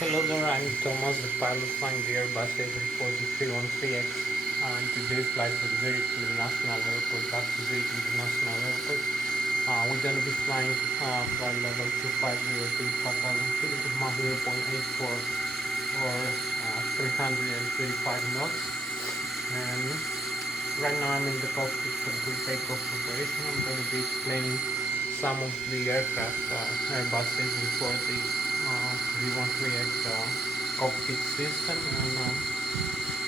Hello there, I'm Thomas, the pilot flying the Airbus A340-313X. Today's flight from Zurich International Airport back to Zurich International Airport. We're going to be flying flight level 250 5,000 feet with Mach 0.84 or 335 knots. And right now I'm in the cockpit for the takeoff preparation. I'm going to be explaining some of the aircraft Airbus A340 V13X cockpit system, and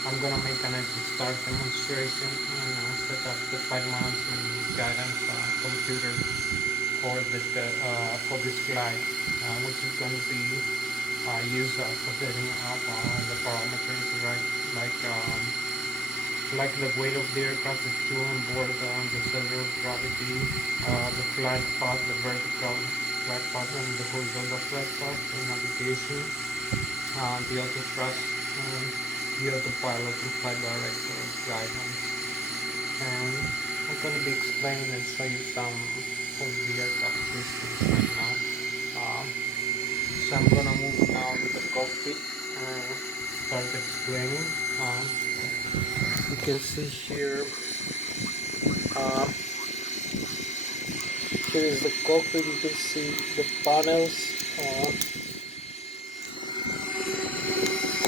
I'm gonna make an exit start demonstration and set up the flight management guidance computer for this flight, which is going to be used for setting up the parameters, right, like the weight of the aircraft, the fuel on board, the center of gravity, the flight path, the vertical flight path and the horizontal flight path, the navigation, the auto thrust, the autopilot and flight director guidance. And I'm going to be explaining and show you some of the aircraft systems right now. So I'm going to move now to the cockpit and start explaining. You can see here, here is the cockpit. You can see the panels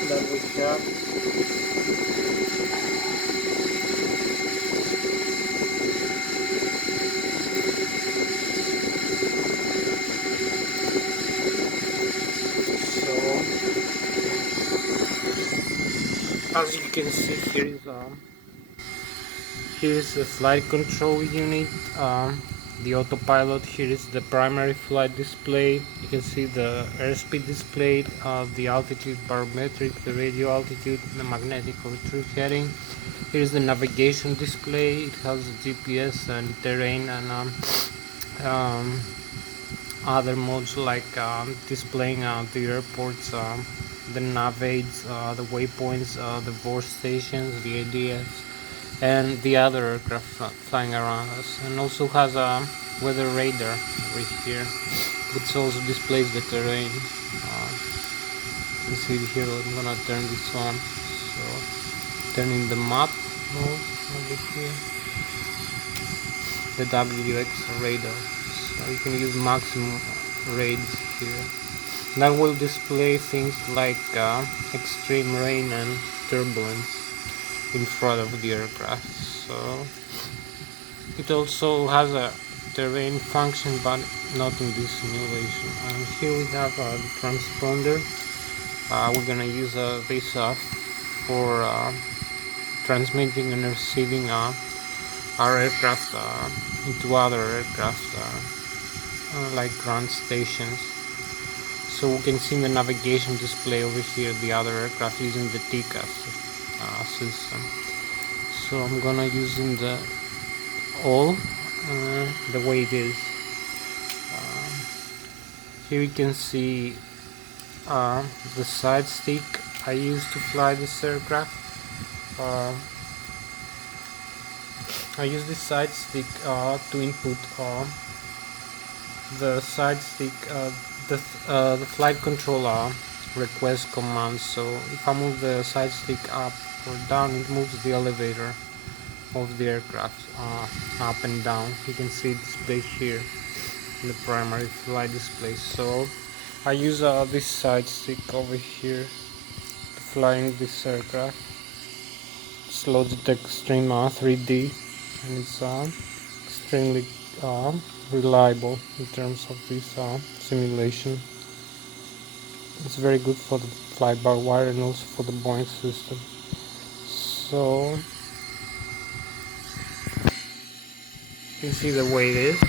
that we have. So as you can see, here is the flight control unit, the autopilot. Here is the primary flight display. You can see the airspeed displayed, the altitude barometric, the radio altitude, the magnetic retrieve heading. Here is the navigation display. It has GPS and terrain and other modes like displaying the airports, the nav aids, the waypoints, the VOR stations, the ADS, and the other aircraft flying around us. And also has a weather radar right here, which also displays the terrain. You see here, I'm gonna turn this on. So turning the map mode over here, the WX radar. So you can use maximum rates here. That will display things like extreme rain and turbulence in front of the aircraft. So it also has a terrain function, but not in this simulation. And here we have the transponder. We're gonna use this for transmitting and receiving our aircraft into other aircraft, like ground stations. So we can see in the navigation display over here the other aircraft using the TCAS system. So I'm gonna use in the all the way it is. Here you can see the side stick I used to fly this aircraft. I use this side stick to input the side stick, the flight controller request commands. So if I move the side stick up or down, it moves the elevator of the aircraft up and down. You can see it displayed here in the primary flight display. So I use this side stick over here to flying this aircraft. It's Logitech Extreme 3D, and it's extremely reliable in terms of this simulation. It's very good for the fly-by-wire and also for the Boeing system. So you can see the way it is.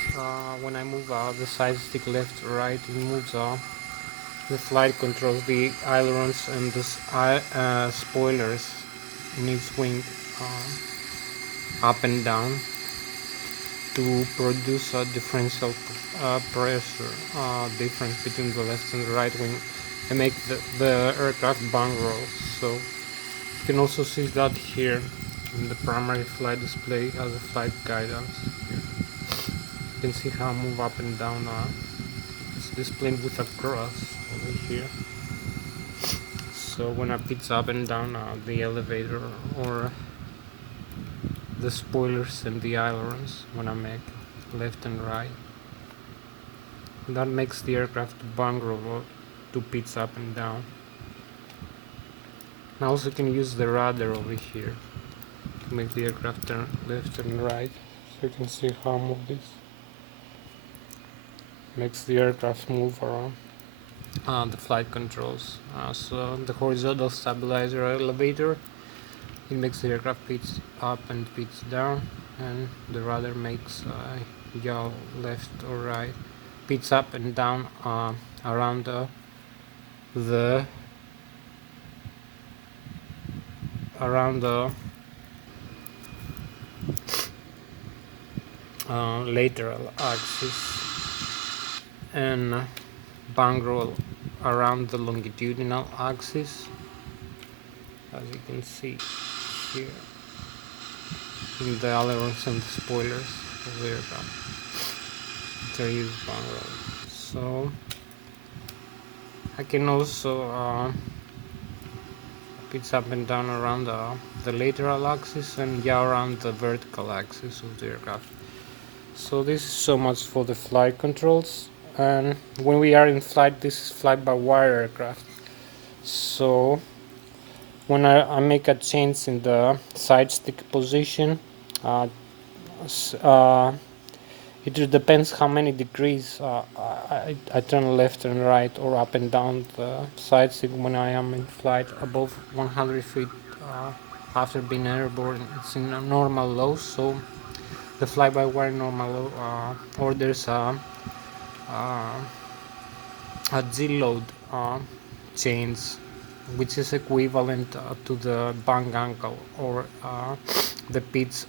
When I move the side stick left or right, it moves the flight controls, the ailerons and the spoilers in each wing up and down to produce a differential pressure difference between the left and the right wing and make the aircraft bang roll. So you can also see that here in the primary flight display as a flight guidance. You can see how I move up and down. It's displayed with a cross over here. So when I pitch up and down the elevator or the spoilers and the ailerons, when I make left and right, that makes the aircraft vulnerable to pitch up and down. I also can use the rudder over here to make the aircraft turn left and right. So you can see how I move this. Makes the aircraft move around. The flight controls. So the horizontal stabilizer elevator, it makes the aircraft pitch up and pitch down, and the rudder makes yaw left or right, pitch up and down around the lateral axis, and bang roll around the longitudinal axis, as you can see here in the ailerons and the spoilers of the aircraft. There is bang roll. So I can also pitch up and down around the lateral axis and yaw around the vertical axis of the aircraft. So this is so much for the flight controls. And when we are in flight, this is flight-by-wire aircraft. So when I make a change in the side stick position, it depends how many degrees I turn left and right or up and down the side stick when I am in flight above 100 feet after being airborne. It's in a normal low, so the fly-by-wire normal low orders a G-load change, which is equivalent to the bang angle or the pitch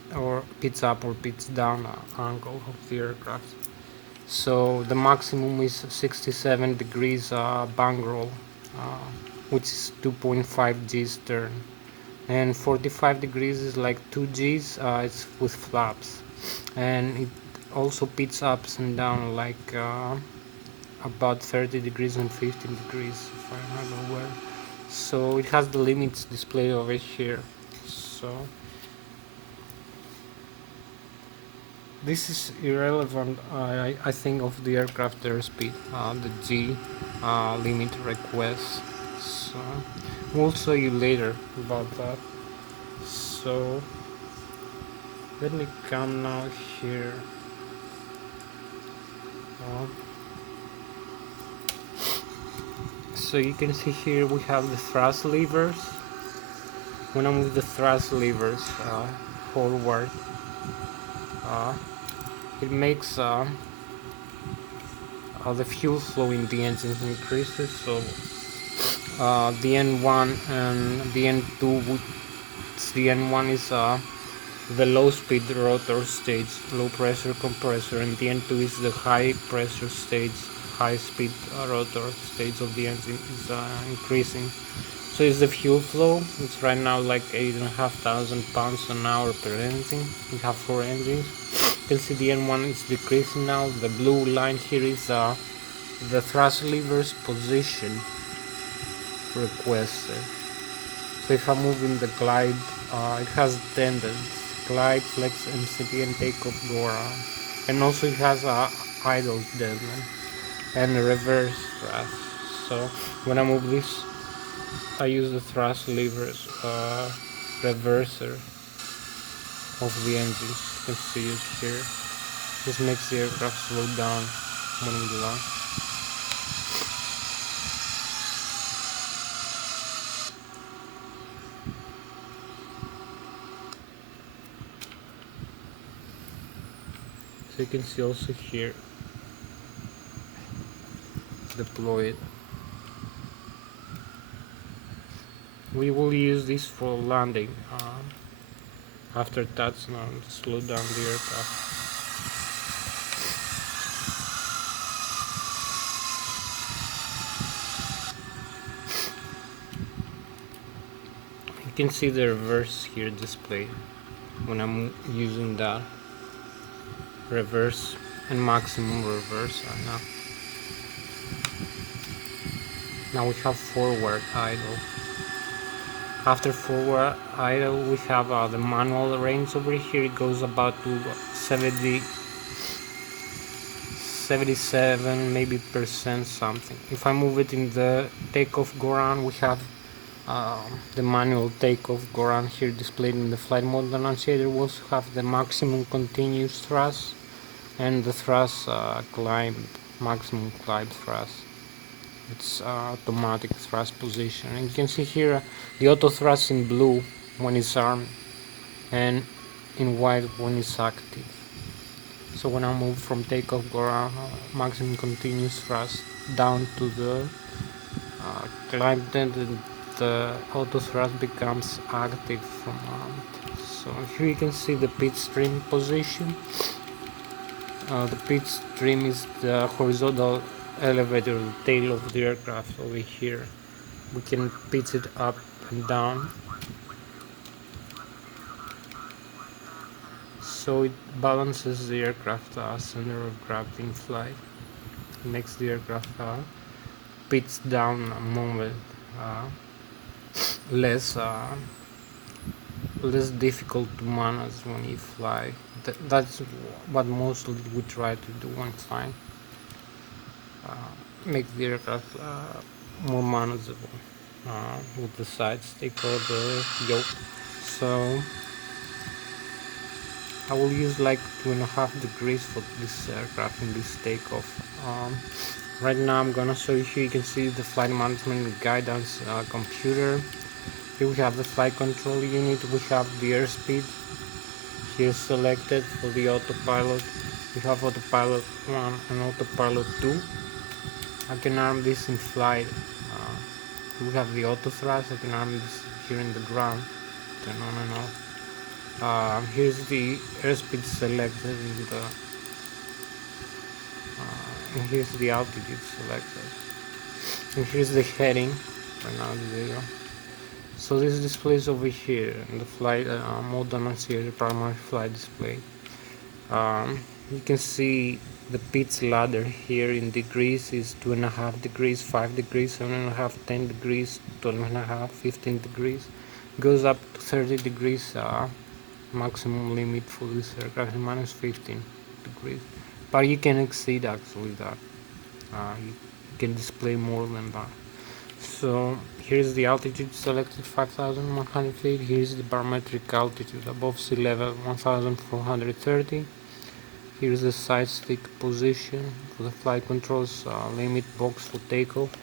up or pitch down angle of the aircraft. So the maximum is 67 degrees bang roll, which is 2.5 G's turn, and 45 degrees is like 2 G's. It's with flaps, and it also pitch ups and down like about 30 degrees and 15 degrees, if I remember well. So it has the limits displayed over here. So this is irrelevant, I think, of the aircraft airspeed, the G limit request. So we'll show you later about that. So let me come now here. So you can see here we have the thrust levers. When I move the thrust levers forward, it makes the fuel flow in the engines increases. So the N1 and the N2, the N1 is the low speed rotor stage, low pressure compressor, and the N2 is the high pressure stage, high speed rotor stage of the engine is increasing. So is the fuel flow. It's right now like 8,500 pounds an hour per engine. We have 4 engines. You can see the N1 is decreasing now. The blue line here is the thrust levers position requested. So if I move in the glide, it has tendons, glide, flex, MCT, and takeoff go around. And also it has a idle deadline and a reverse thrust. So when I move this, I use the thrust levers reverser of the engines. You can see it here. This makes the aircraft slow down when we land. So you can see also here deployed. We will use this for landing after touchdown to slow down the aircraft. You can see the reverse here displayed when I'm using that reverse and maximum reverse right now. Now we have forward idle. After forward idle, we have the manual range over here. It goes about to 77 maybe percent something. If I move it in the takeoff go around, we have the manual takeoff go around here displayed in the flight mode annunciator. We also have the maximum continuous thrust and the thrust maximum climb thrust. It's automatic thrust position, and you can see here the auto thrust in blue when it's armed and in white when it's active. So when I move from takeoff go around maximum continuous thrust down to the climb, then the auto thrust becomes active from armed. So here you can see the pitch stream position. The pitch stream is the horizontal elevator, the tail of the aircraft over here. We can pitch it up and down, so it balances the aircraft center of gravity in flight. It makes the aircraft pitch down a moment less difficult to manage when you fly. That's what mostly we try to do when flying. Make the aircraft more manageable with the side stick or the yoke. So I will use like 2.5 degrees for this aircraft in this takeoff. Right now I'm gonna show you here. You can see the flight management guidance computer. Here we have the flight control unit. We have the airspeed here selected for the autopilot. We have autopilot 1 and autopilot 2. I can arm this in flight. We have the auto thrust. I can arm this here in the ground. Turn on and off. Here's the airspeed selected in the and here's the altitude selected. And here's the heading. Right now it's 0. So this displays over here in the flight mode annunciator, primary flight display. You can see the pitch ladder here in degrees is 2.5 degrees, 5 degrees, 7.5, 10 degrees, 12.5, 15 degrees. Goes up to 30 degrees maximum limit for this aircraft, minus 15 degrees. But you can exceed actually that. You can display more than that. So here's the altitude selected, 5,100 feet. Here's the barometric altitude above sea level, 1,430. Here's the side stick position for the flight controls limit box for takeoff.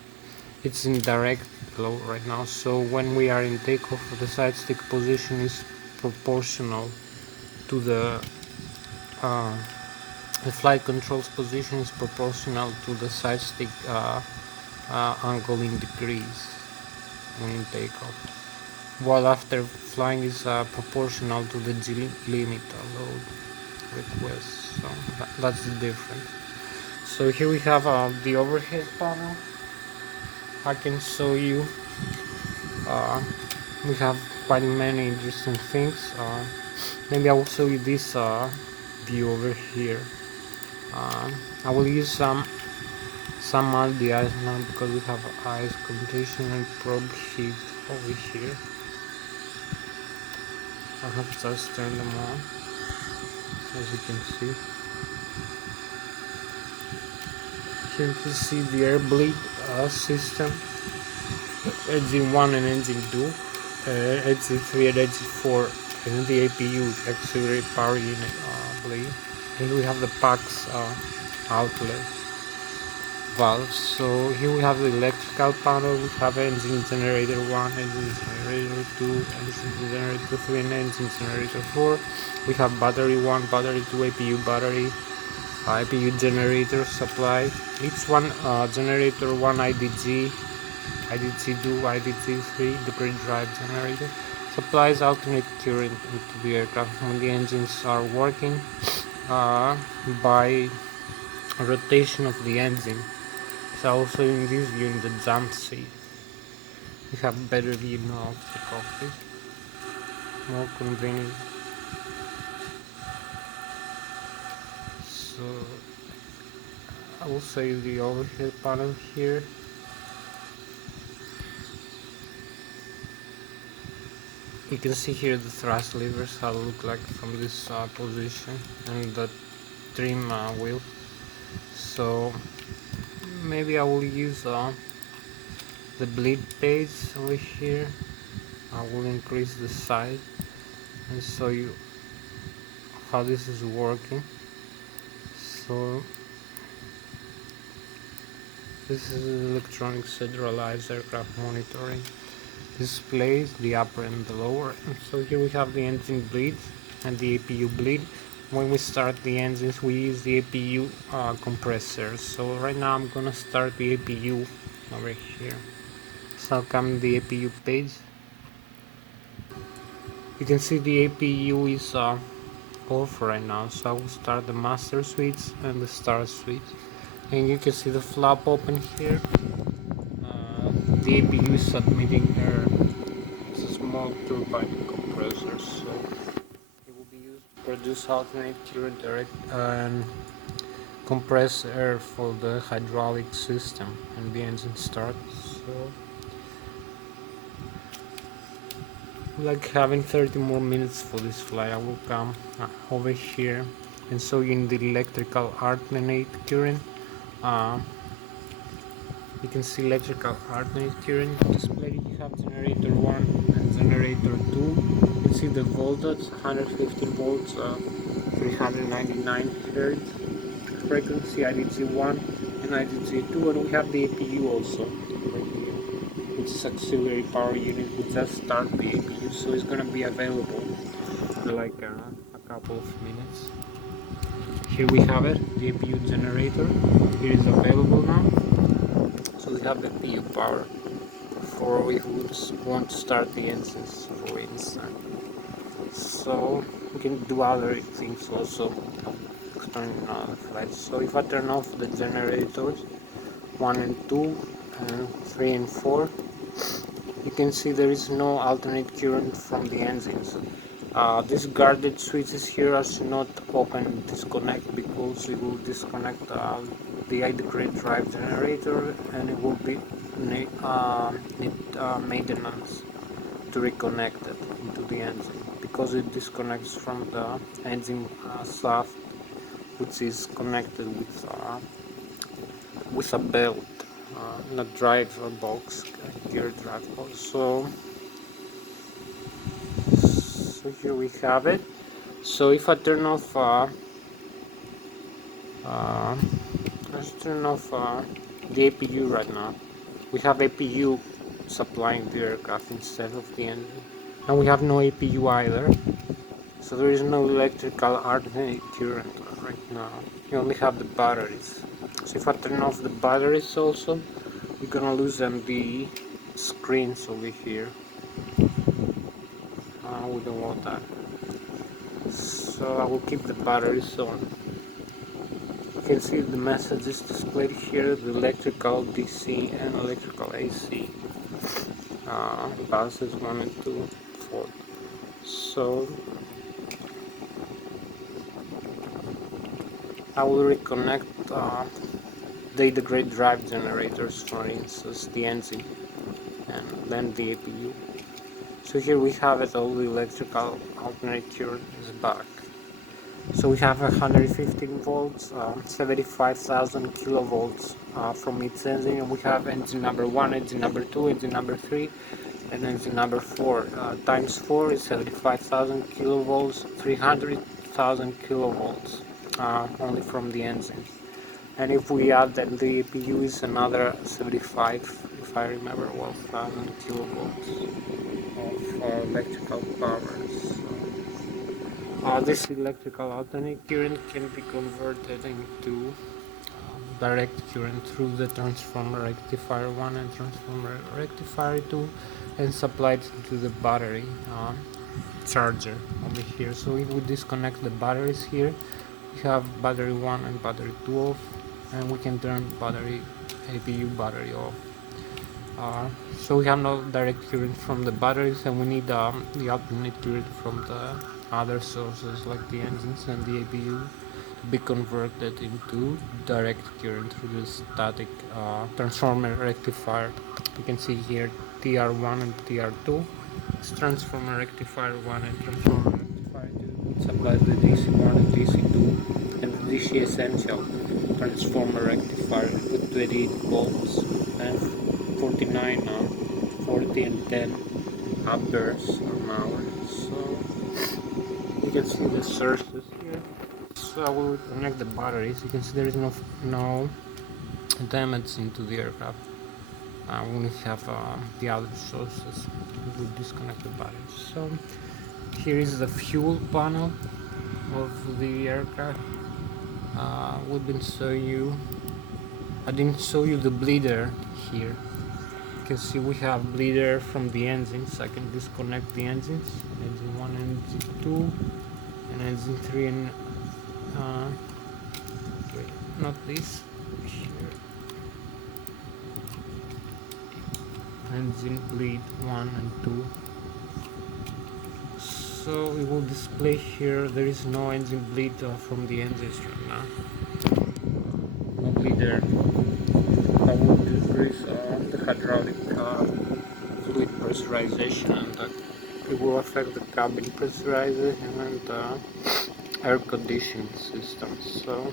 It's in direct low right now, so when we are in takeoff, the side stick position is proportional to the flight controls position is proportional to the side stick angle in degrees when in takeoff, while after flying is proportional to the G limit load request. So that's the difference. So here we have the overhead panel. I can show you. We have quite many interesting things. Maybe I will show you this view over here. I will use some on the ice now because we have ice condition and probe heat over here. I have just turned them on, as you can see. Here you can see the air bleed system, engine 1 and engine 2, engine 3 and engine 4, and the APU auxiliary power unit bleed. Here we have the PAX outlet valves. So here we have the electrical panel. We have engine generator 1, engine generator 2, engine generator 3, and engine generator 4. We have battery 1, battery 2, APU battery, APU generator supply. Each one generator 1 IDG, IDG2, IDG3, the grid drive generator supplies alternate current into the aircraft when the engines are working by rotation of the engine. So also in this view, in the jump seat, you have better view now of the cockpit, more convenient. So I will show you the overhead panel here. You can see here the thrust levers how it look like from this position, and the trim wheel. So maybe I will use the bleed page over here. I will increase the size and show you how this is working. So this is electronic centralized aircraft monitoring displays the upper and the lower. And so here we have the engine bleed and the APU bleed. When we start the engines we use the APU compressor. So right now I'm gonna start the APU over here. So I'll come to the APU page. You can see the APU is off right now, so I will start the master switch and the start switch, and you can see the flap open here. The APU is submitting air. It's a small turbine compressor, so it will be used to produce alternate current direct and compress air for the hydraulic system and the engine starts. So like having 30 more minutes for this flight, I will come over here and show you in the electrical alternate current. You can see electrical alternate current display. You have generator 1 and generator 2. You can see the voltage 115 volts, 399 Hz frequency, IDG1 and IDG2, and we have the APU also right here, which is auxiliary power unit. We just start the APU, so it's gonna be available for like a couple of minutes. Here we have it, the APU generator. It is available now. So we have the APU power for we would want to start the engines, for instance. So we can do other things also turning on the flight. So if I turn off the generators 1 and 2 and 3 and 4, you can see there is no alternate current from the engines. These guarded switches here are not open and disconnect, because it will disconnect the adequate drive generator, and it will be need maintenance to reconnect it into the engine, because it disconnects from the engine shaft, which is connected with a belt, not drive box, gear drive box. So here we have it. So if I turn off let's turn off the APU right now. We have APU supplying the aircraft instead of the engine. Now we have no APU either, so there is no electrical alternate current right now. You only have the batteries. So if I turn off the batteries also, we're gonna lose them the screens over here. We don't want that. So I will keep the batteries on. You can see the messages displayed here, the electrical DC and electrical AC. Buses 1 and 2, 4. So I will reconnect the great drive generators, for instance, the engine, and then the APU. So here we have it, all the electrical alternate current is back. So we have 115 volts, 75,000 kilovolts from its engine, and we have engine number 1, engine number 2, engine number 3, and engine number 4. Times 4 is 75,000 kilovolts, 300,000 kilovolts only from the engine. And if we add that the APU is another 75, if I remember well, 1,000 kilovolts of electrical power. So, this electrical alternate current can be converted into direct current through the transformer rectifier 1 and transformer rectifier 2, and supplied to the battery charger over here. So if we disconnect the batteries here, we have battery 1 and battery 2 off, and we can turn APU battery off. So we have no direct current from the batteries, and we need the alternate current from the other sources like the engines and the APU to be converted into direct current through the static transformer rectifier. You can see here TR1 and TR2, It's transformer rectifier 1 and transformer rectifier 2. It supplies the DC1 and DC2 and the DC essential transformer rectifier with 28 volts and 49, 40 and 10 amperes an hour. So you can see the sources here. So I will connect the batteries. You can see there is no damage into the aircraft. We only have the other sources. We will disconnect the batteries. So here is the fuel panel of the aircraft. We've been showing you. I didn't show you the bleeder here. You can see we have bleeder from the engines. I can disconnect the engines. Engine 1 and engine 2 and engine 3 and wait, not this. Here. Engine bleed 1 and 2. So it will display here there is no engine bleed from the engines right now. No bleeder. I will decrease the hydraulic fluid pressurization, and it will affect the cabin pressurization and air conditioning system. So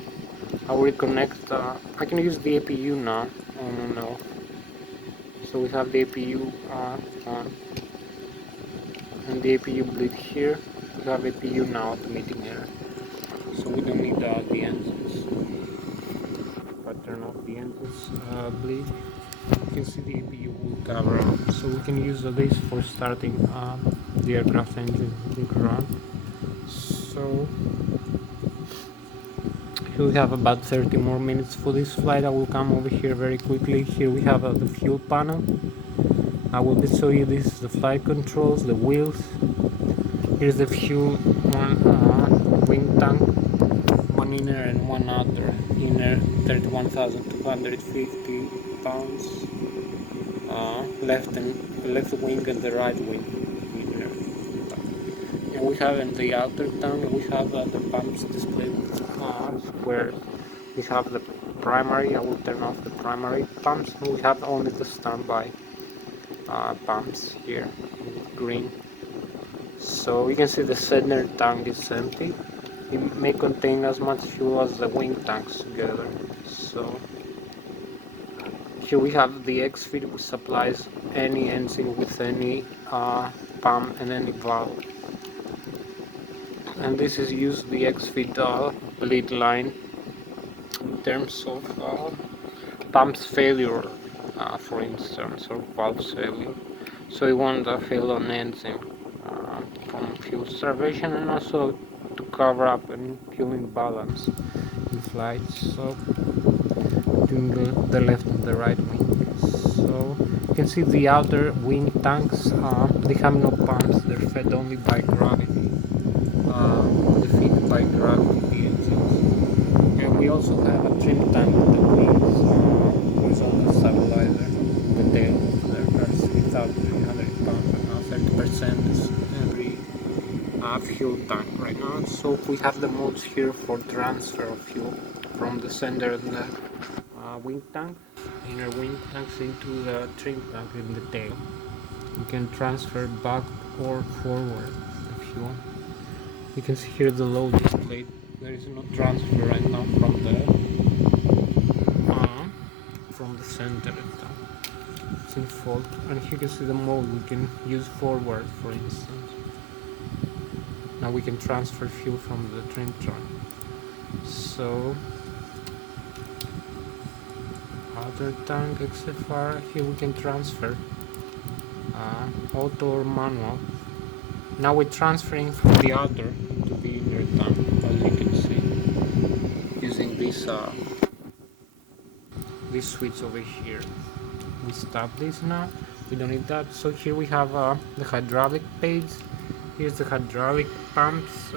I will reconnect. I can use the APU now on and off. So we have the APU on and the APU bleed here. We have APU now automating error. So we don't need the engines. If I turn off the engines bleed, you can see the APU will cover up. So we can use this for starting the aircraft engine run. So here we have about 30 more minutes for this flight. I will come over here very quickly. Here we have the fuel panel. I will show you this, the flight controls, the wheels. Here's the fuel, one wing tank, one inner and one outer. Inner 31,250 pounds. Left wing and the right wing. Inner. And we have in the outer tank, we have the pumps displayed where we have the primary. I will turn off the primary pumps. We have only the standby pumps here, green. So you can see the center tank is empty. It may contain as much fuel as the wing tanks together. So here we have the X-feed, which supplies any engine with any pump and any valve. And this is used the X-feed bleed line in terms of pumps failure, for instance, or valve failure. So we want a fail on engine from fuel starvation, and also to cover up any fuel imbalance in flights. So between the left and the right wing. So you can see the outer wing tanks. They have no pumps. They're fed only by gravity. Defeated by gravity the engines. And we also have a trim tank with the wings, horizontal stabilizer, the tail of the aircraft, 3,300 pounds right now, 30% is every fuel tank right now. So we have the modes here for transfer of fuel from the center of the wing tank, inner wing tanks, into the trim tank in the tail. We can transfer back or forward the fuel. You can see here the load displayed. There is no transfer right now from the center. It's in fault. And here you can see the mode. We can use forward, for instance. Now we can transfer fuel from the trim trunk. So other tank XFR. Here we can transfer auto or manual. Now we're transferring from the outer to the inner tank, as you can see, using this switch over here. We stop this now. We don't need that. So here we have the hydraulic page. Here's the hydraulic pumps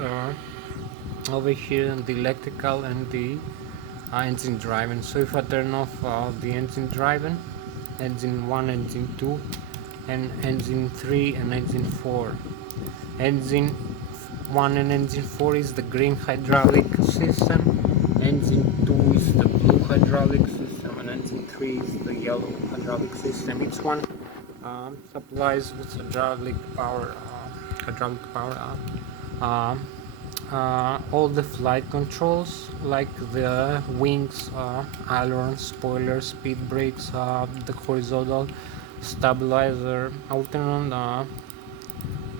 over here, and the electrical and the engine driving. So if I turn off the engine driving, engine 1, engine 2, and engine 3 and engine 4. Engine 1 and engine 4 is the green hydraulic system, engine 2 is the blue hydraulic system, and engine 3 is the yellow hydraulic system. Each one supplies with hydraulic power. All the flight controls like the wings, ailerons, spoilers, speed brakes, the horizontal stabilizer. I'll turn on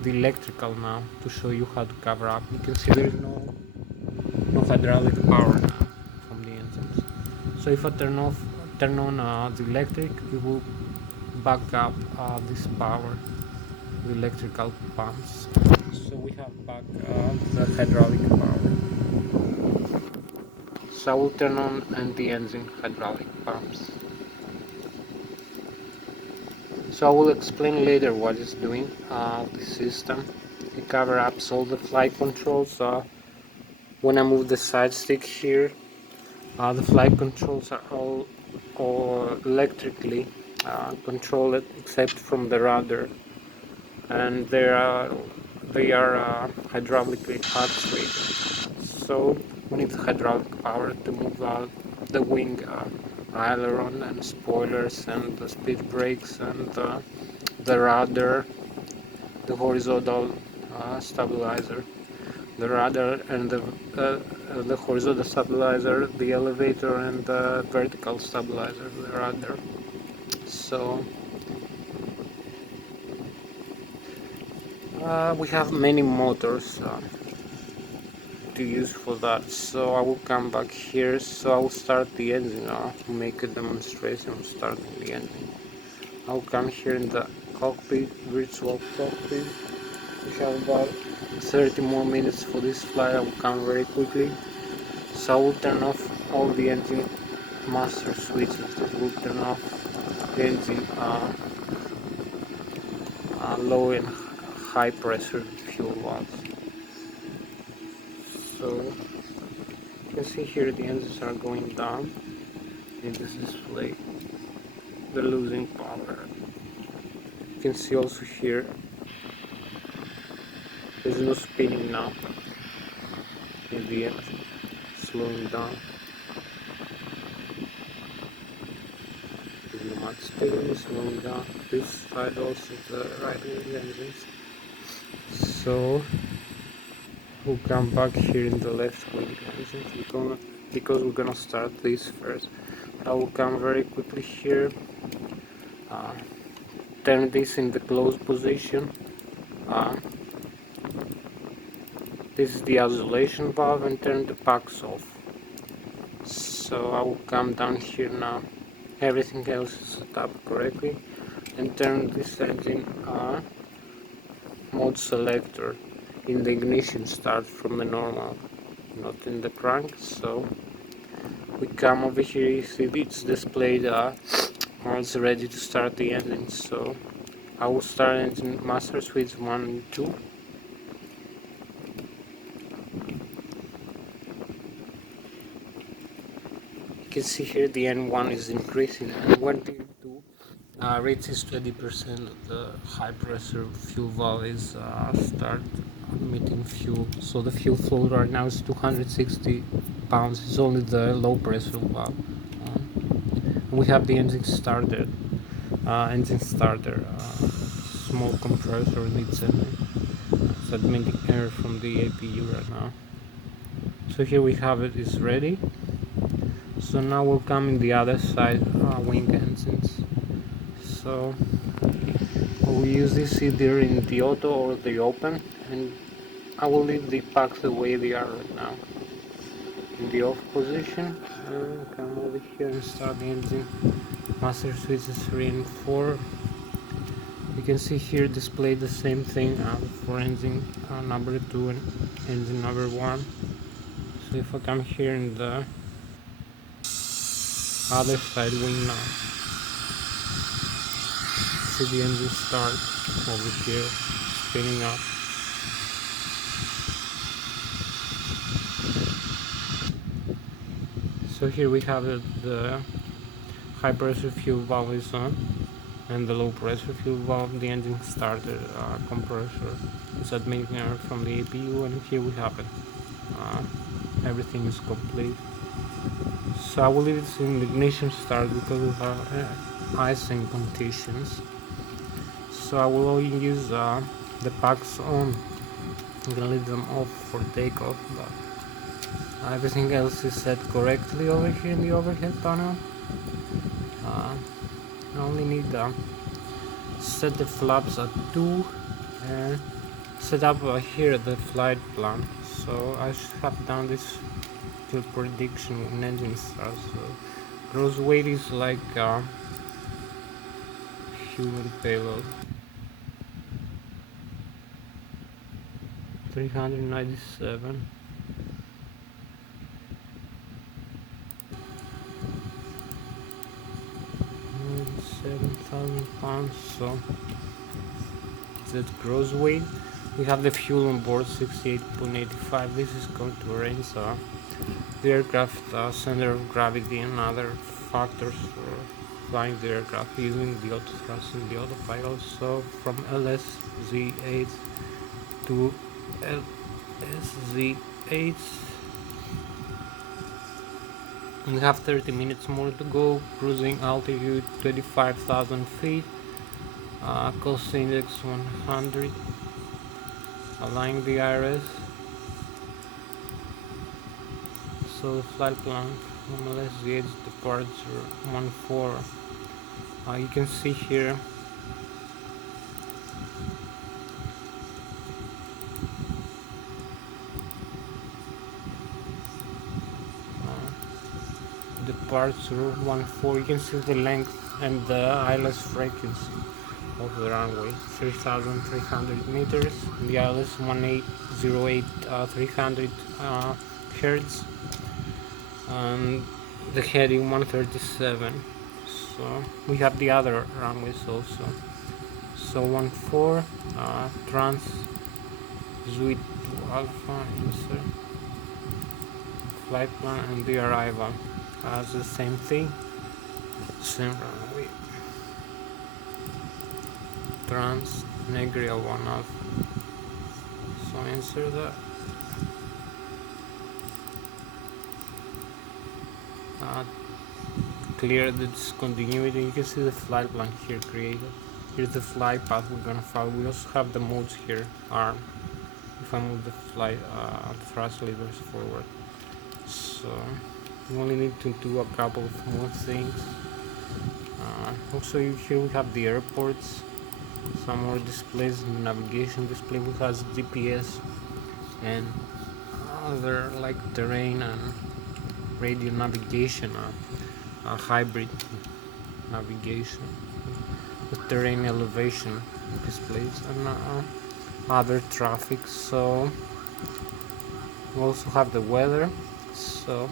the electrical now to show you how to cover up. You can see there is no hydraulic power now from the engines. So if I turn on the electric, it will back up this power, the electrical pumps. So we have back the hydraulic power. So I will turn on the engine hydraulic pumps. So I will explain later what it's doing, the system. It cover ups all the flight controls. When I move the side stick here, the flight controls are all electrically controlled except from the rudder, and they are hydraulically actuated. So we need hydraulic power to move the wing, aileron and spoilers and the speed brakes and the rudder, the horizontal stabilizer, the rudder and the horizontal stabilizer, the elevator and the vertical stabilizer, the rudder. So we have many motors to use for that. So I will come back here. So I will start the engine. Make a demonstration of starting the engine. I will come here in the cockpit, virtual cockpit. We have about 30 more minutes for this flight. I will come very quickly. So I will turn off all the engine master switches that will turn off the engine low and high pressure fuel valves. So you can see here the engines are going down in this display. They're losing power. You can see also here there's no spinning now in the engine, slowing down. There's no much spinning, slowing down. This side also the right wing engines. So we'll come back here in the left wing engines because we're gonna start this first. I will come very quickly here, turn this in the closed position. This is the isolation valve, and turn the packs off. So I will come down here now. Everything else is set up correctly, and turn this engine mode selector in the ignition start from the normal, not in the crank. So we come over here, you see it's displayed it's ready to start the engine. So I will start engine master switch 1 and 2. You can see here the N1 is increasing, and when the reaches 20% of the high pressure fuel valve is start emitting fuel. So the fuel flow right now is 260 pounds. It's only the low pressure valve. We have the engine starter, small compressor in its engine. It's admitting air from the APU right now. So here we have it, it's ready. So now we'll come in the other side, wing engines. So we use this either in the auto or the open, and I will leave the packs the way they are right now. In the off position, come over here and start the engine master switches 3 and 4. You can see here display the same thing for engine number 2 and engine number 1. So if I come here in the other side wing now, see the engine start over here, spinning up. So here we have the high pressure fuel valve is on, and the low pressure fuel valve, the engine starter compressor is admitting air from the APU, and here we have it. Everything is complete. So I will leave it in the ignition start because we have icing conditions. so I will only use the packs on. I'm gonna leave them off for takeoff, but everything else is set correctly over here in the overhead panel. I only need set the flaps at 2 and set up here the flight plan. So I should have done this till prediction when engine starts. So gross weight is like human payload. 397. 7,000 pounds, so that's gross weight. We have the fuel on board 68.85. This is going to arrange the aircraft center of gravity and other factors for flying the aircraft using the auto thrust and the autopilot. So from Lszh to Lszh, we have 30 minutes more to go. Cruising altitude 25,000 feet, cost index 100, aligning the IRS. So the flight plan from Lszh departure 14. You can see here departure 14. You can see the length and the ILS frequency of the runway 3,300 meters. The ILS 1808 300 hertz, and the heading 137. So we have the other runways also. So 14 trans suite to alpha, insert flight plan, and the arrival as the same thing, same runway, trans negria 1 alpha. So insert that. Clear the discontinuity. You can see the flight plan here created. Here's the flight path we're gonna follow. We also have the modes here. Arm. If I move the flight thrust levers forward. So we only need to do a couple of more things. Also here we have the airports, some more displays. The navigation display which has GPS and other like terrain and radio navigation, a hybrid navigation with terrain elevation displays and other traffic. So we also have the weather. So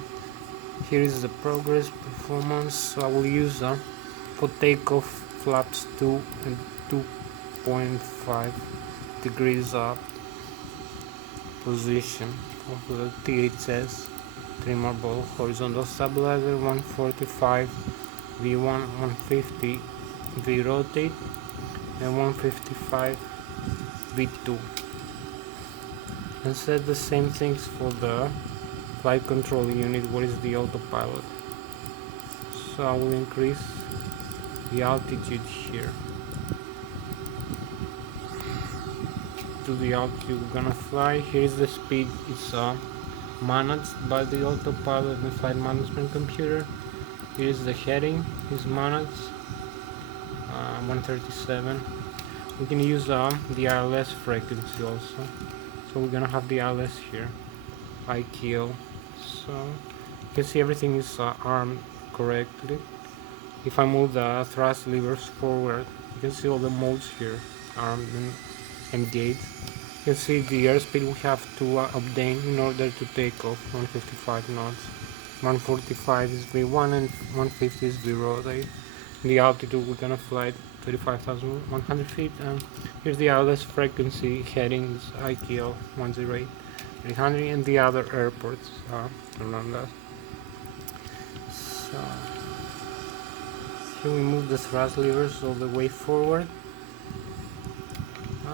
here is the progress performance. So I will use for takeoff flaps 2 and 2.5 degrees up position of the THS trimmer ball, horizontal stabilizer 145 V1, 150 V rotate, and 155 V2, and set the same things for the flight control unit, what is the autopilot. So I will increase the altitude here to the altitude we're gonna fly. Here is the speed. It's managed by the autopilot and the flight management computer. Here is the heading, is managed 137. We can use the ILS frequency also. So we're gonna have the ILS here, IKO. So you can see everything is armed correctly. If I move the thrust levers forward, you can see all the modes here, armed and engaged. You can see the airspeed we have to obtain in order to take off, 155 knots. 145 is V1 and 150 is V rotate. The altitude we're gonna fly 35,100 feet, and here's the ILS frequency headings, IKL 108 300, and the other airports around us. So here we move the thrust levers all the way forward.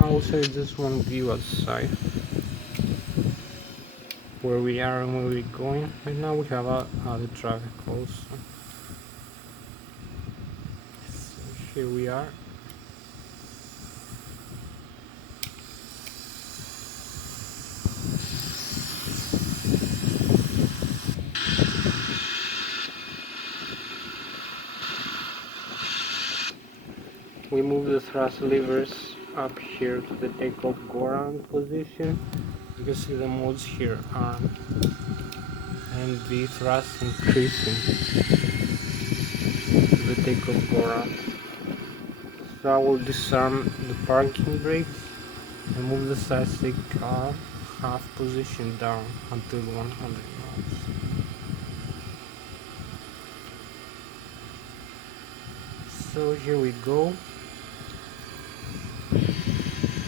I will show you just one view outside where we are and where we're going. Right now we have other traffic also. So here we are. We move the thrust levers up here to the takeoff go around position. You can see the modes here on, and the thrust increasing to the takeoff go around. So I will disarm the parking brakes and move the side stick half position down until 100 knots. So here we go.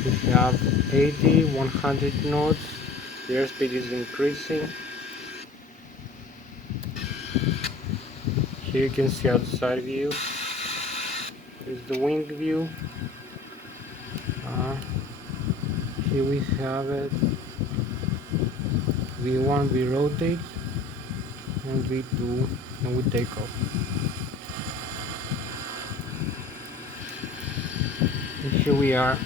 We have 80, 100 knots. The airspeed is increasing. Here you can see outside view. Here's the wing view. Here we have it. V1 we rotate, and V2 and we take off. And here we are.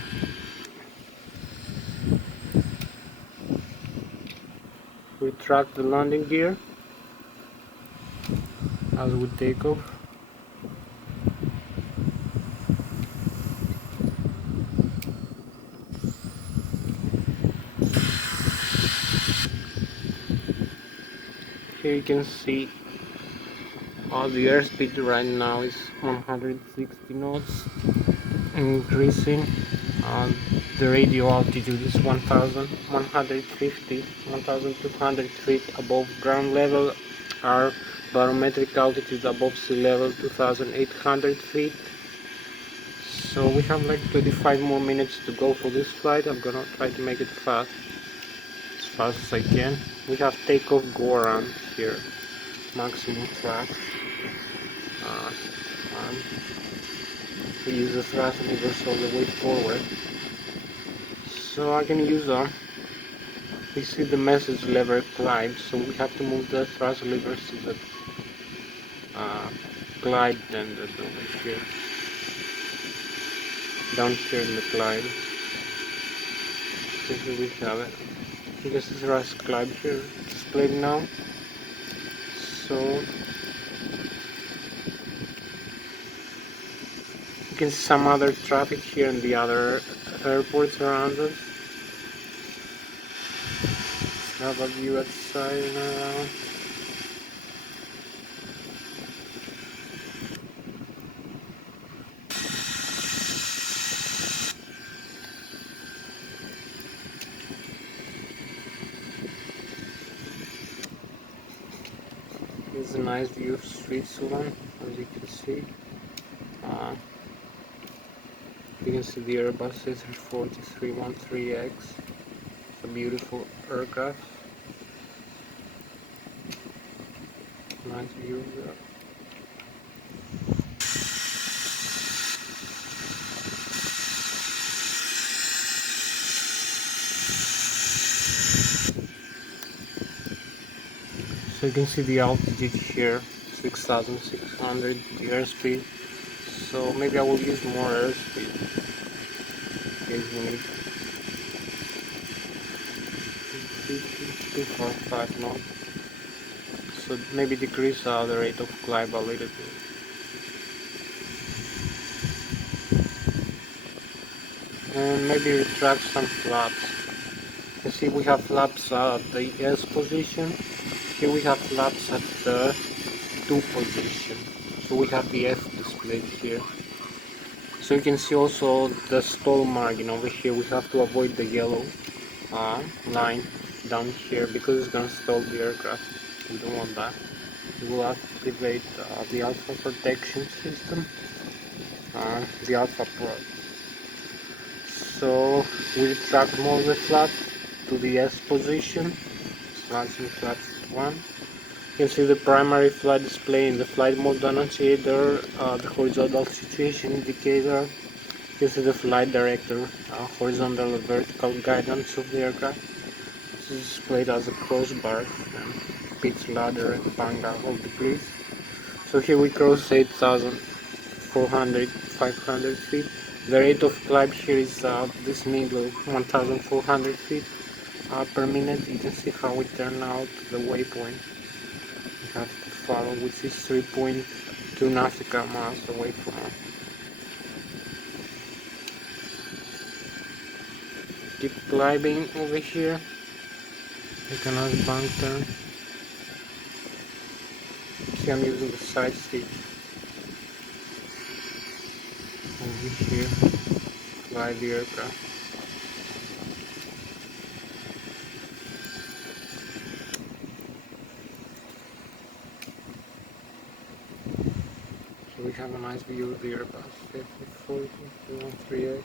We track the landing gear as we take off. Here you can see the airspeed right now is 160 knots, increasing. The radio altitude is 1150, 1200 feet above ground level. Our barometric altitude above sea level 2800 feet. So we have like 25 more minutes to go for this flight. I'm gonna try to make it fast as I can. We have takeoff go around here, maximum thrust. We use the thrust levers all the way forward. So I can use we see the message lever glide, so we have to move the thrust levers to the glide tender over here. Down here in the glide. So here we have it. You can see the thrust glide here displayed now. So you can see some other traffic here in the other airports around us. Let's have a view outside and around. Here's a nice view of Switzerland, as you can see. You can see the Airbus A340-313X. It's a beautiful aircraft. Nice view there. So you can see the altitude here, 6,600, the airspeed. So maybe I will use more airspeed in case we need 245 knots. So maybe decrease the rate of climb a little bit. And maybe retract some flaps. You see we have flaps at the S position. Here we have flaps at the 2 position. So we have the F displayed here. So you can see also the stall margin over here. We have to avoid the yellow line down here because it's gonna stall the aircraft. We don't want that. We will activate the alpha protection system, the alpha prod. So we retract more the flap to the S position, slicing flap 1. You can see the primary flight display in the flight mode annunciator, the horizontal situation indicator. You can see the flight director, horizontal and vertical guidance of the aircraft. This is displayed as a crossbar and pitch ladder and bang angle degrees. So here we cross 8,400, 500 feet. The rate of climb here is this middle 1,400 feet per minute. You can see how we turn out the waypoint. We have to follow, which is 3.2 nautical miles away from us. keep climbing over here. Make another bank turn. See, I'm using the side stick over here. Fly the aircraft. So we have a nice view of the Airbus A340-138.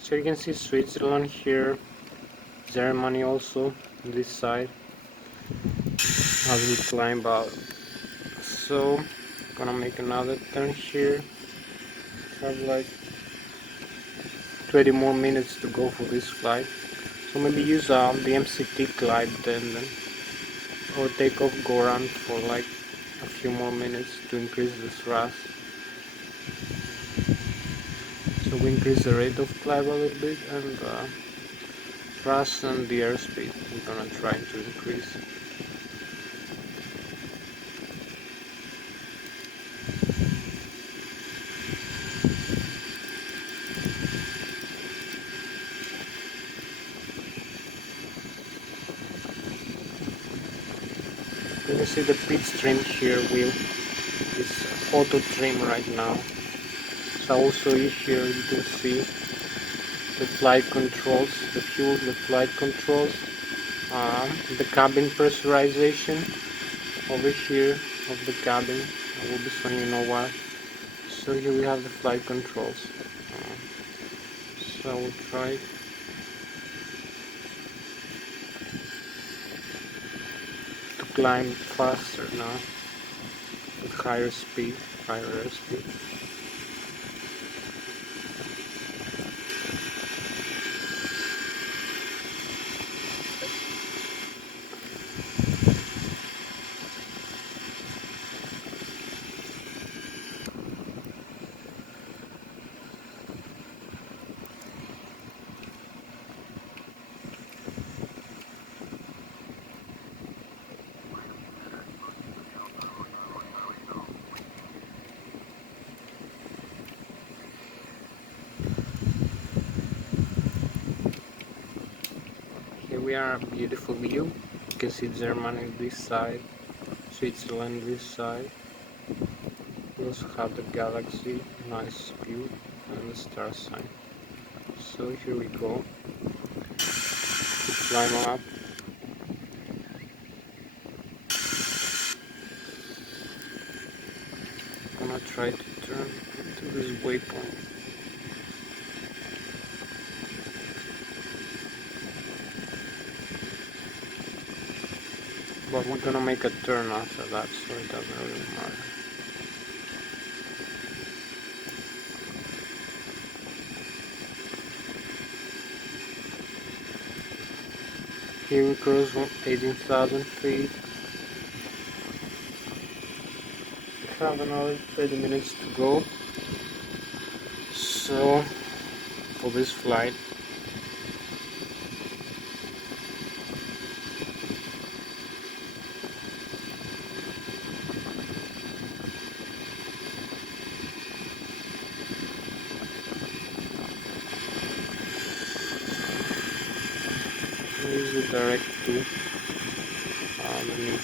So you can see Switzerland here, Germany also on this side as we climb out. So gonna make another turn here. Have like 20 more minutes to go for this flight. So maybe use the MCT glide then or take off go around for like a few more minutes to increase the thrust. So we increase the rate of climb a little bit, and thrust and the airspeed we're gonna try to increase. You can see the pit stream here wheel is auto trim right now. So also here you can see the flight controls, the fuel, the flight controls, the cabin pressurization over here of the cabin. I will be showing you know what. So here we have the flight controls. So I will try to climb faster now with higher speed, higher airspeed. Here we are, a beautiful view. You can see Germany this side, Switzerland this side. We also have the galaxy, nice view, and the star sign. So here we go. To climb up. I'm gonna try to turn to this waypoint. But we're gonna make a turn after that, so it doesn't really matter. Here we cross 18,000 feet. We have another 30 minutes to go. So, for this flight, use the direct to the new.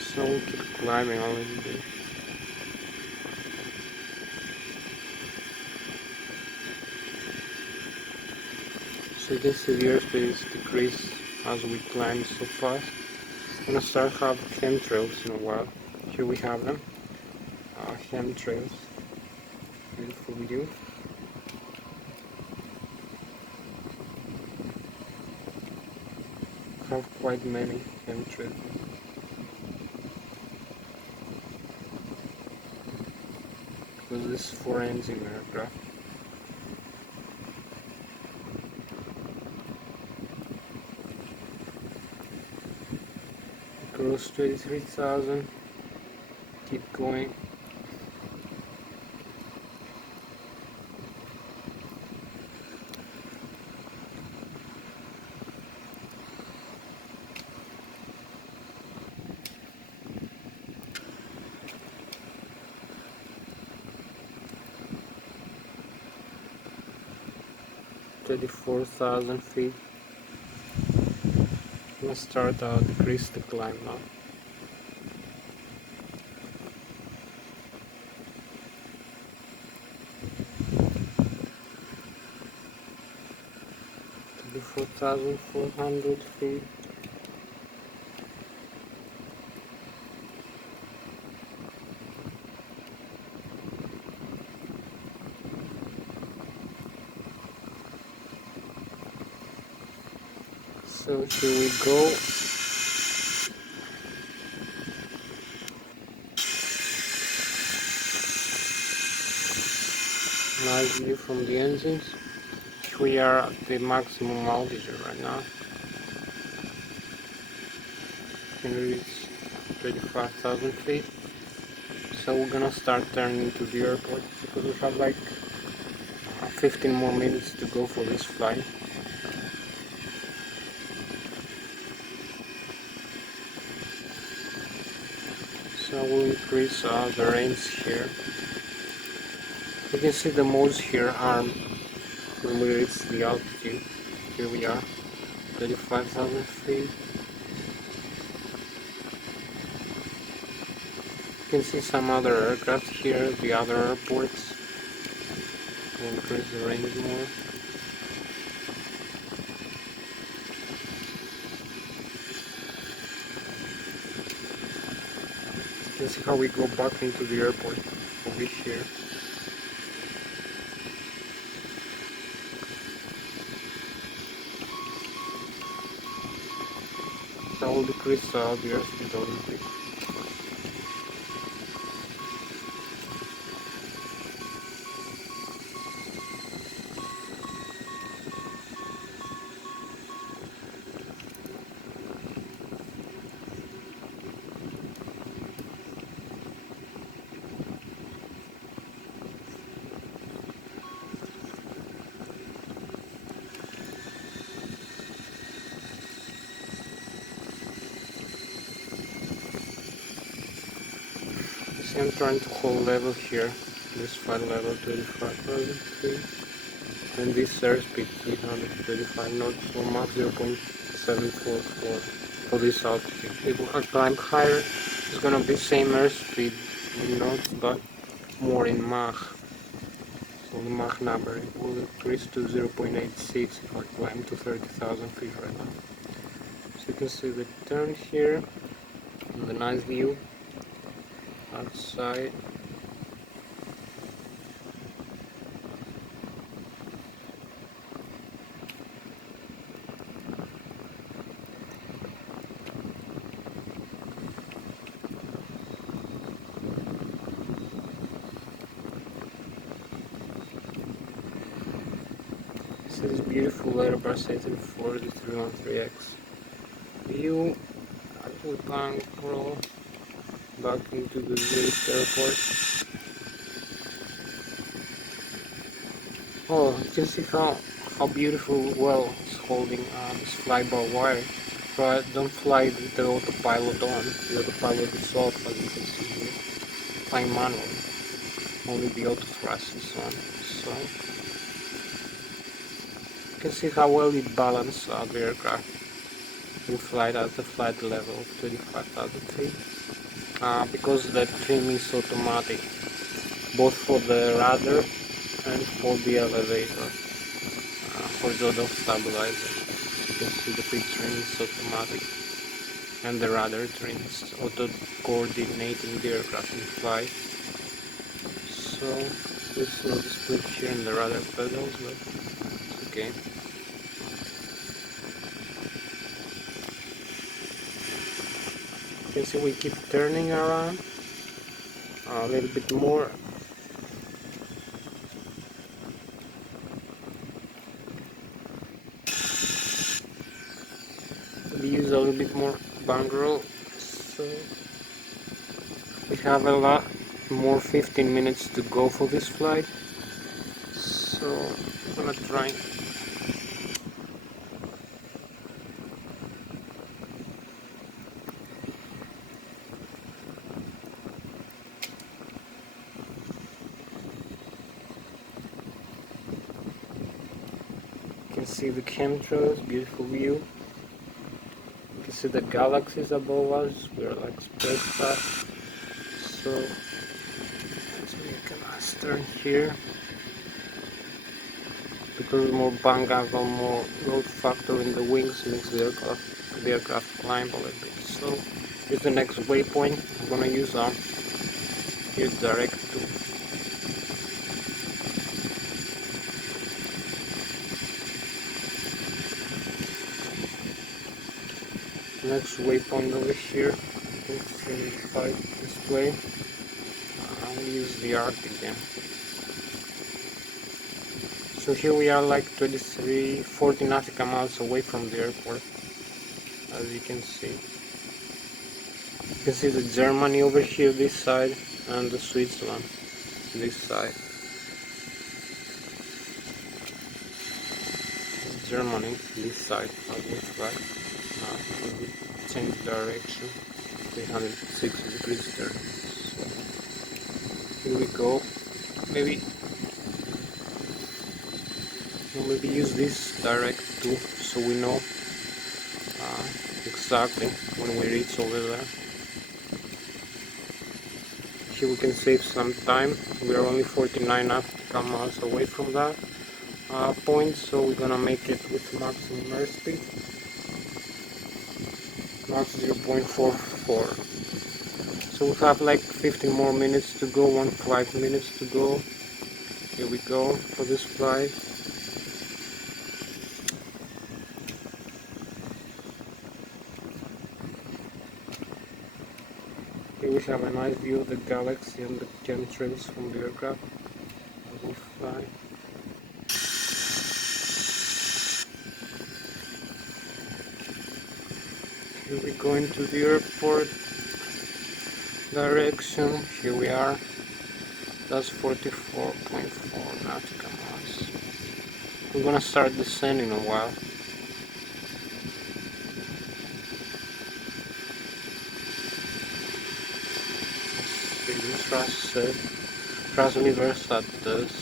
So we'll keep climbing a little bit. So you can see the airspeed is decreased as we climb so fast. I'm gonna start have chemtrails in a while. Here we have them. Chemtrails. Beautiful view. have quite many entries. Because this is for engine aircraft. Cruise 23,000. Keep going. $34,000 feet. Let's start decrease the climb now. To 4,400 feet. So here we go. Nice view from the engines. We are at the maximum altitude right now. Can reach 25,000 feet. So we're gonna start turning to the airport because we have like 15 more minutes to go for this flight. So we'll increase the range here. You can see the modes here are when we reach the altitude. Here we are, 35,000 feet. You can see some other aircraft here, the other airports. We'll increase the range more. You can see how we go back into the airport over here. So I will decrease the airspeed a little bit. See, I'm trying to hold level here, this flight level 25,000 feet, and this airspeed 335 knots for Mach 0.744 for this altitude. If we climb higher, it's gonna be same airspeed in knots, but more in Mach. So the Mach number will increase to 0.86 if I climb to 30,000 feet right now. So you can see the turn here, and the nice view outside. This is beautiful Airbus A340-313X view. I will bank roll back into the Zurich airport. Oh, you can see how beautiful well it's holding this fly-by-wire. But don't fly the autopilot on. The autopilot is off, as you can see here. Fly manually. Only the auto thrust is on. So you can see how well it balances the aircraft in flight at the flight level of 25,000 feet. Because the trim is automatic, both for the rudder and for the elevator, horizontal stabilizer. You can see the pitch trim is automatic, and the rudder trim is auto-coordinating the aircraft in flight. So it's not split here in the rudder pedals, but it's okay. can see we keep turning around a little bit more. We use a little bit more bank roll, so we have a lot more 15 minutes to go for this flight, so I'm gonna try. You can see the chemtrails, beautiful view. You can see the galaxies above us. We're like spacecraft. So we can turn here because more bank angle, more load factor in the wings makes the aircraft climb a little bit. So here's the next waypoint. I'm gonna use here's direct to. Next waypoint over here, you can see flight display. I'll use the arc again. So here we are like 40 nautical miles away from the airport, as you can see. You can see the Germany over here this side and the Switzerland this side. Germany this side as we fly. We change direction, 360 degrees turn. So here we go. Maybe use this direct too, so we know exactly when we reach over there. Here we can save some time. We are only 49 nautical miles away from that point, so we're gonna make it with maximum airspeed. Max 0.44. So we have like 15 more minutes to go, 5 minutes to go. Here we go for this flight. Here we have a nice view of the galaxy and the chemtrails from the aircraft as we fly. Here we go into the airport direction. Here we are. That's 44.4 nautical miles. We're gonna start descending in a while. Thrust levers at this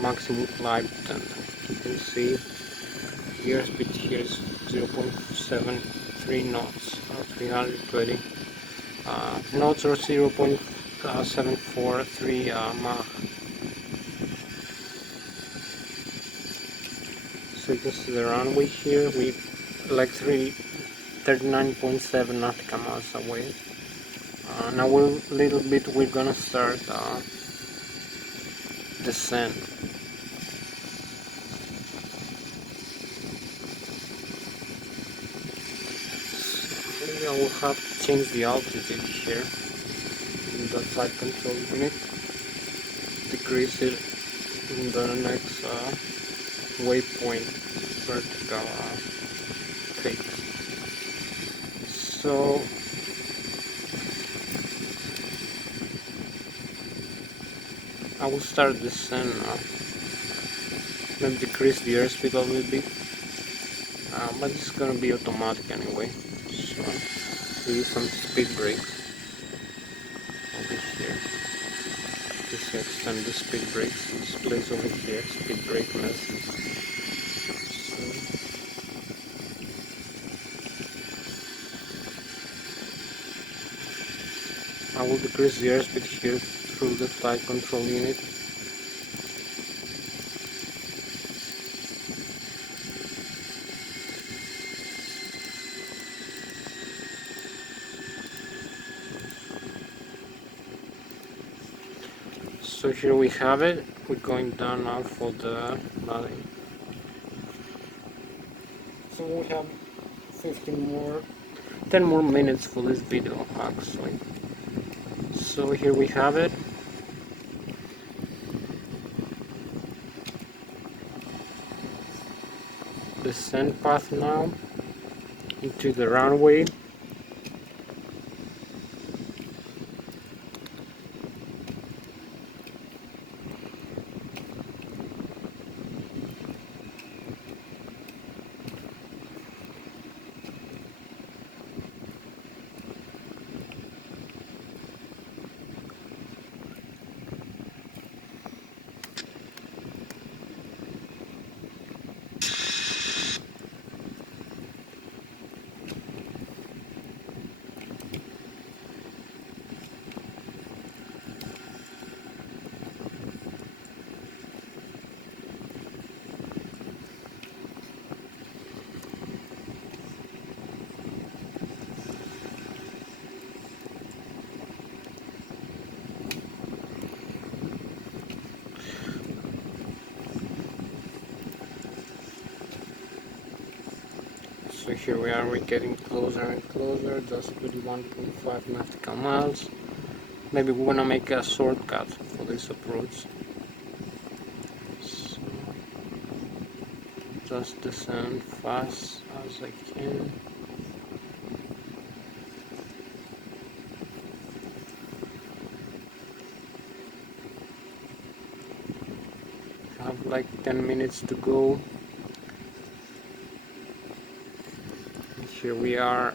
maximum flight, and you can see the airspeed here is 0.73 knots, 320 knots, or 0.743 Mach. So you can see the runway here. We like 39.7 nautical miles away. Now we're gonna start descent. Maybe I will have to change the altitude here in the flight control unit. Decrease it in the next waypoint vertical phase. So I will start descent now. Maybe decrease the airspeed a little bit, but it's gonna be automatic anyway. So we use some speed brakes over here. Just extend the speed brakes. This place over here, speed brake message. So I will decrease the airspeed here through the flight control unit. So here we have it. We're going down now for the landing. So we have 10 10 more minutes for this video actually. So here we have it. Descent path now into the runway. So here we are, we're getting closer and closer, just with 1.5 nautical miles. Maybe we want to make a shortcut for this approach. So just descend fast as I can. Have like 10 minutes to go. Here we are.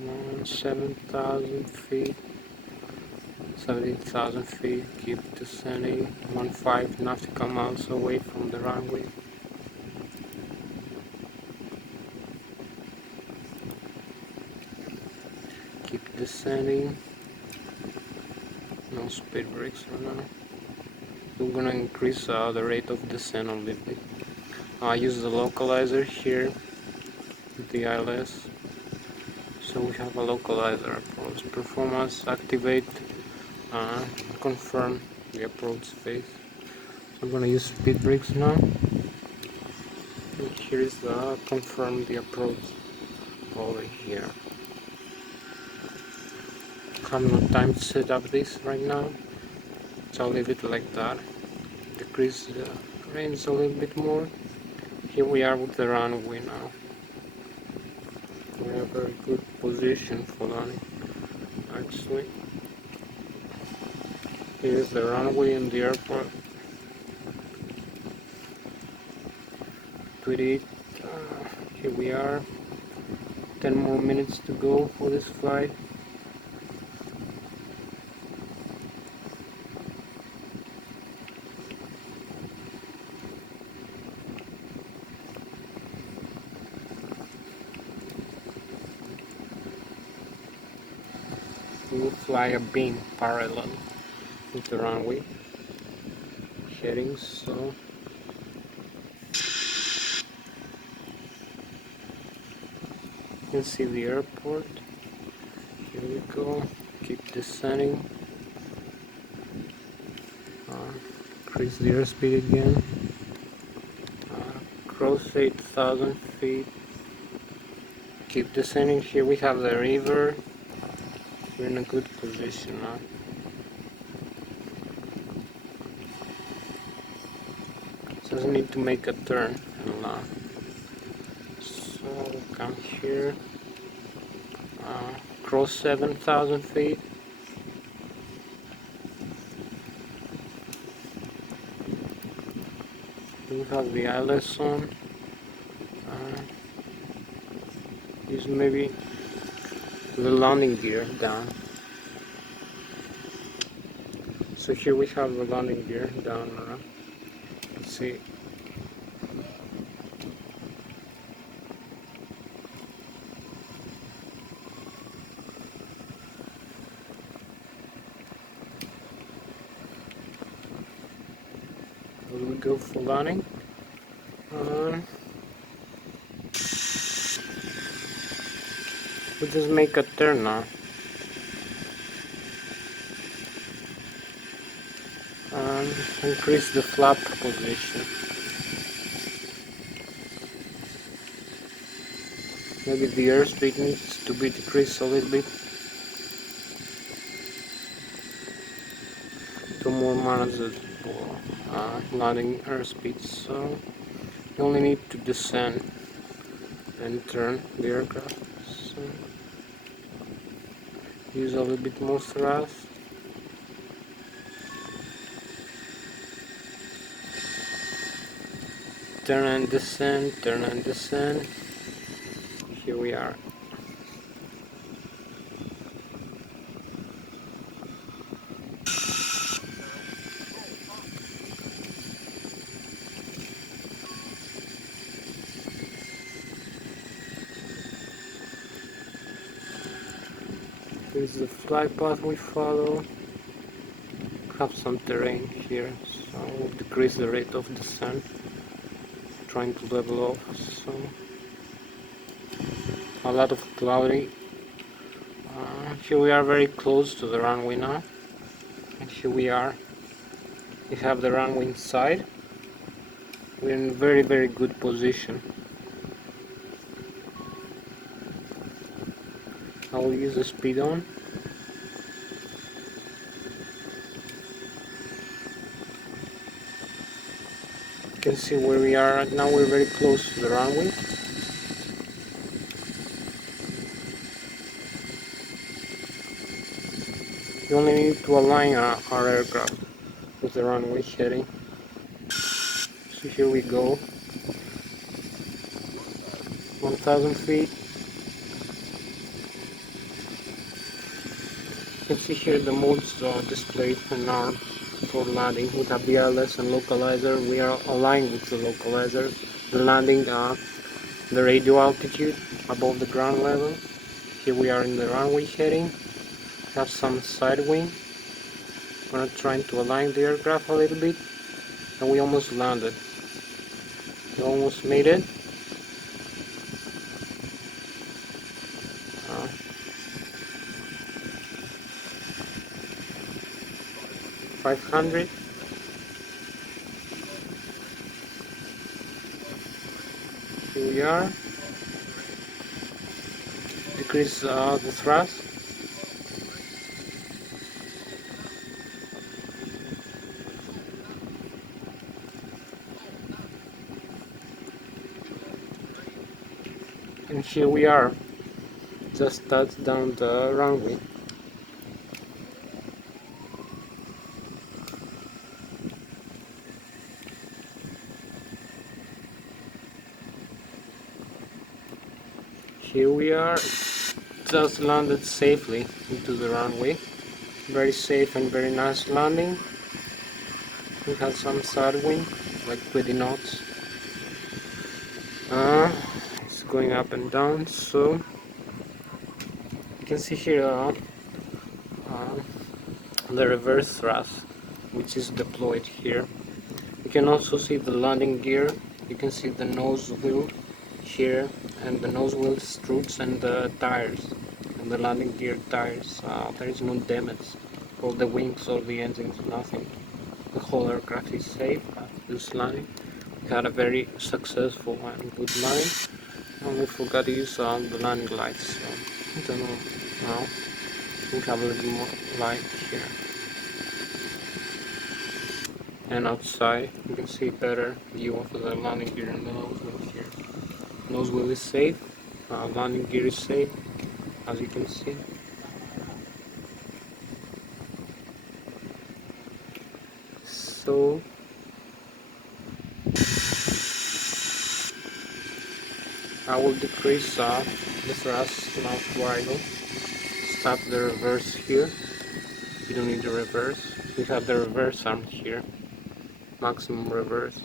On 7,000 feet, 17,000 feet, keep descending 15 nautical miles away from the runway. Keep descending, no speed brakes for now. We're gonna increase the rate of descent a little bit. I use the localizer here with the Lszh. So we have a localizer approach. Performance, activate, confirm the approach phase. So I'm going to use speed brakes now. And here is the confirm the approach over here. I have no time to set up this right now, so I'll leave it like that. Decrease the range a little bit more. Here we are with the runway now. We have a very good position for landing, actually. Here's the runway in the airport. 28, here we are. 10 more minutes to go for this flight. We will fly a beam parallel with the runway headings, so you can see the airport. Here we go, keep descending, increase the airspeed again, cross 8,000 feet, keep descending. Here we have the river. We're in a good position now. Doesn't need to make a turn and land. So come here, cross 7,000 feet. We have the Lszh on. Use maybe the landing gear down. So here we have the landing gear down. Let's see. go for landing. We just make a turn now. Increase the flap position. Maybe the airspeed needs to be decreased a little bit to more manageable landing airspeed. So you only need to descend and turn the aircraft. So use a little bit more thrust. Turn and descend, turn and descend. Here we are. This is the flight path we follow. Have some terrain here, so we'll decrease the rate of descent, trying to level off. So a lot of cloudy. Here we are very close to the runway now, and here we are. We have the runway inside. We're in very good position. I will use the speed on. You can see where we are right now. We're very close to the runway. You only need to align our aircraft with the runway heading. So here we go. 1,000 feet. You can see here the modes displayed in our for landing with a BLS and localizer. We are aligned with the localizer. The landing, the radio altitude above the ground level. Here we are in the runway heading. Have some side wing. We're trying to align the aircraft a little bit, and we almost landed. We almost made it. 500. Here we are. Decrease the thrust. And here we are. Just touched down the runway. Here we are, just landed safely into the runway. Very safe and very nice landing. We have some side wind, like 20 knots. It's going up and down, so you can see here the reverse thrust, which is deployed here. You can also see the landing gear. You can see the nose wheel here, and the nose wheel struts and the tires, and the landing gear tires. There is no damage for the wings or the engines, nothing. The whole aircraft is safe after this landing. We had a very successful and good landing, and we forgot to use the landing lights. So I don't know now. We have a little more light here. And outside you can see better view of the landing gear and the nose wheel here. Nose wheel is safe, landing gear is safe, as you can see. So I will decrease the thrust now to idle. Stop the reverse here. You don't need the reverse. We have the reverse arm here. Maximum reverse.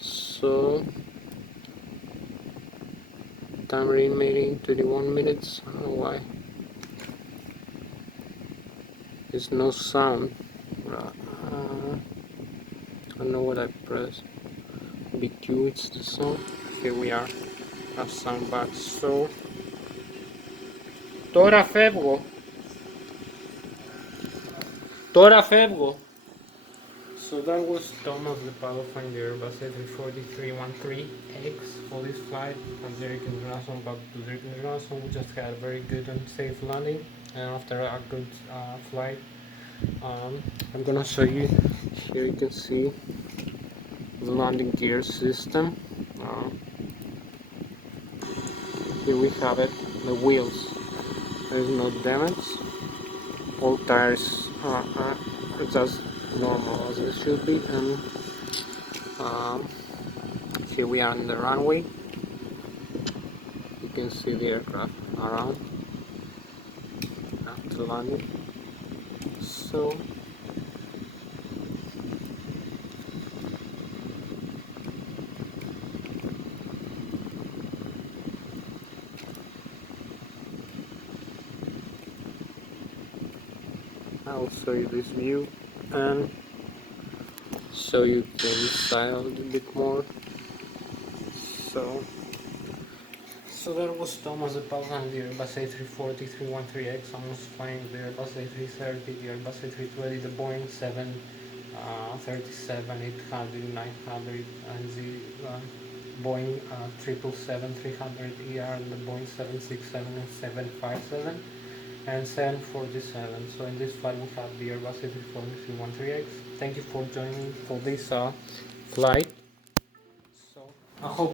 So time remaining 21 minutes. I don't know why There's no sound. I don't know what I pressed. BQ, it's the sound. Here we are. Have sound back. So, Tora Febgo. Tora Febgo. So that was Thomas the pilot from the Airbus A340-313X for this flight from Zurich International back to Zurich International. We just had a very good and safe landing, and after a good flight, I'm gonna show you. Here you can see the landing gear system. Here we have it, the wheels. There is no damage. All tires are just normal as they should be, and here we are on the runway. You can see the aircraft around after landing. So I'll show you this view and show you the inside a little bit more. So that was Thomas the pilot on the Airbus A340-313X. I was flying the Airbus A330, the Airbus A320, the Boeing 737, 800, 900, and the Boeing 777-300ER, and the Boeing 767 and 757 and 747. So in this flight we have the Airbus A340-313X. Thank you for joining for this flight. So I hope